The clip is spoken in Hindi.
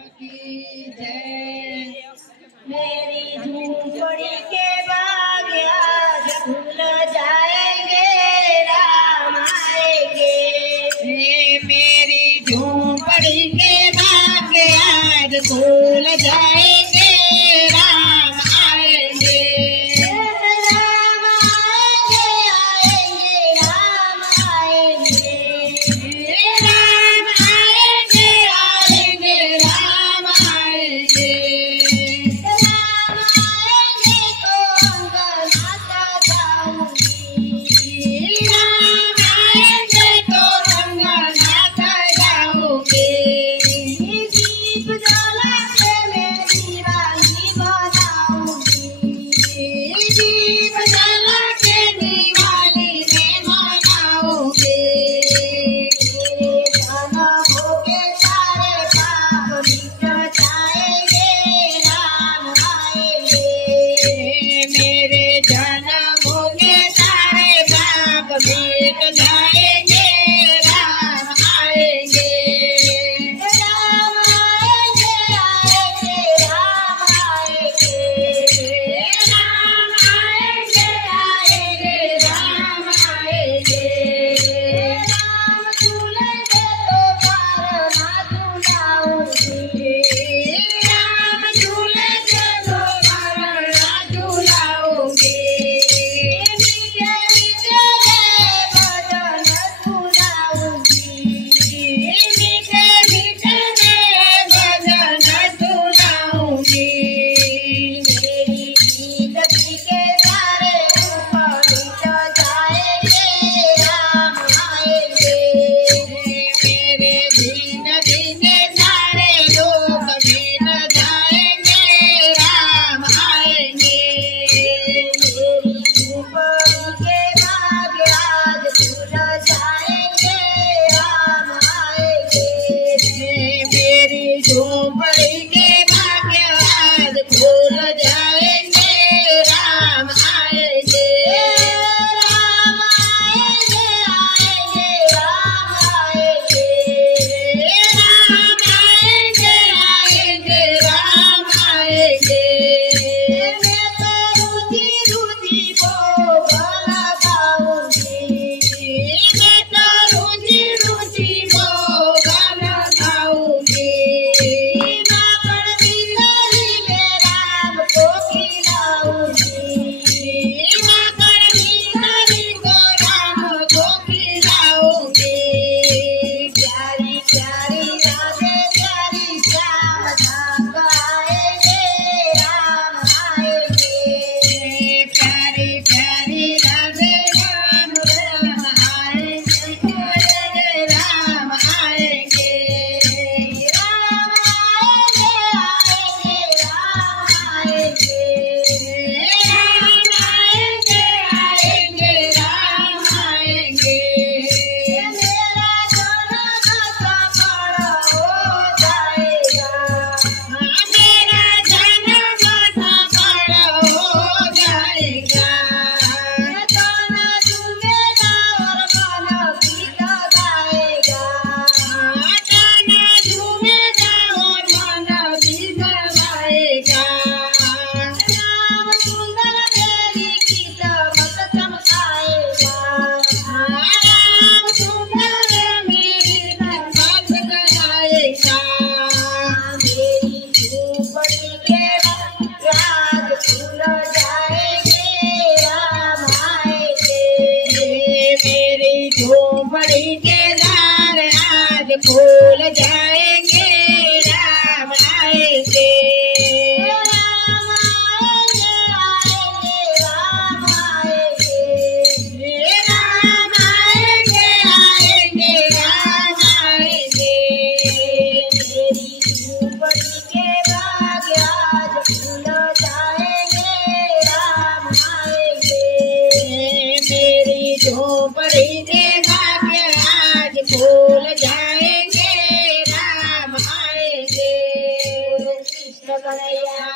की जय। मेरी झूंपड़ी के बाग आज खुल जाएंगे, राम आएंगे। मेरी झूंपड़ी के बाग आज खुल जाएंगे, राम आएंगे। राम आएंगे, आएंगे, राम आएंगे। राम आएंगे, आएंगे, राम आएंगे। राम आएंगे तो अंगना सजाऊंगी, राम आएंगे तो अंगना सजाऊंगी। दीप जला के मैं दीवानी बनाऊंगी, दीप जला के दीवानी में मनाऊंगी। जन्मों के सारे पाप मिट जाएंगे, राम आएंगे। मेरे जन्मों के सारे पाप मिट जाएंगे, राम आएंगे। राम आएंगे, आएंगे, राम आएंगे। राम आएंगे, आएंगे, राम आएंगे। राम झूलेंगे तो पार ना झूलाऊंगी, राम झूलेंगे तो पार ना झूलाऊंगी। मीठे मीठे भजन सुनाऊंगी, मीठे मीठे भजन सुनाऊंगी। मेरी जिंदगी के सारे दुख मिट जाएंगे, राम आएंगे। मेरे जिंदगी के सारे दुख मिट जाएंगे, राम आएंगे। मेरी झूंपड़ी के बाग आज खुल जाएंगे, राम आएंगे। मेरी झूंपड़ी के बाग आज खुल जाएंगे, राम आएंगे। राम आएंगे, आएंगे, राम आएंगे। राम आएंगे, आएंगे, राम आएंगे। मैं तो रुचि रुचि भोग लगाऊंगी, मैं तो रुचि रुचि भोग लगाऊंगी। माखन मिश्री में राम को खिलाऊंगी, माखन मिश्री को राम को खिलाऊंगी। प्यारी प्यारी राधे प्यारी श्याम संग आएंगे, राम आएंगे। प्यारी प्यारी राधे राम राम आएंगे, राम आएंगे। राम आएंगे, आएंगे, राम आएंगे। राम आएंगे, आएंगे, राम आएंगे। मेरा जन्म सफल हो जाएगा, मेरा जन्म सफल हो जाएगा। तन झूमेगा और मन गीत गाएगा, तन झूमेगा और मन गीत गाएगा। राम सुंदर मेरी किस्मत चमकाएगा, राम सुंदर मेरी किस्मत जगाएगा। मेरी झूंपड़ी के बाग आज खुल जाएंगे, राम आएंगे। मेरी झूंपड़ी के द्वार आज खुल जाएंगे, राम आएंगे। राम आएंगे, आएंगे, राम आएंगे। राम आएंगे, आएंगे, राम आएंगे। मेरी झूंपड़ी के बाग आज खुल जाएंगे, राम आएंगे। मेरी झोपड़ी के भाग्य आज खुल जाएंगे, राम आएंगे। कृष्ण कन्हैया।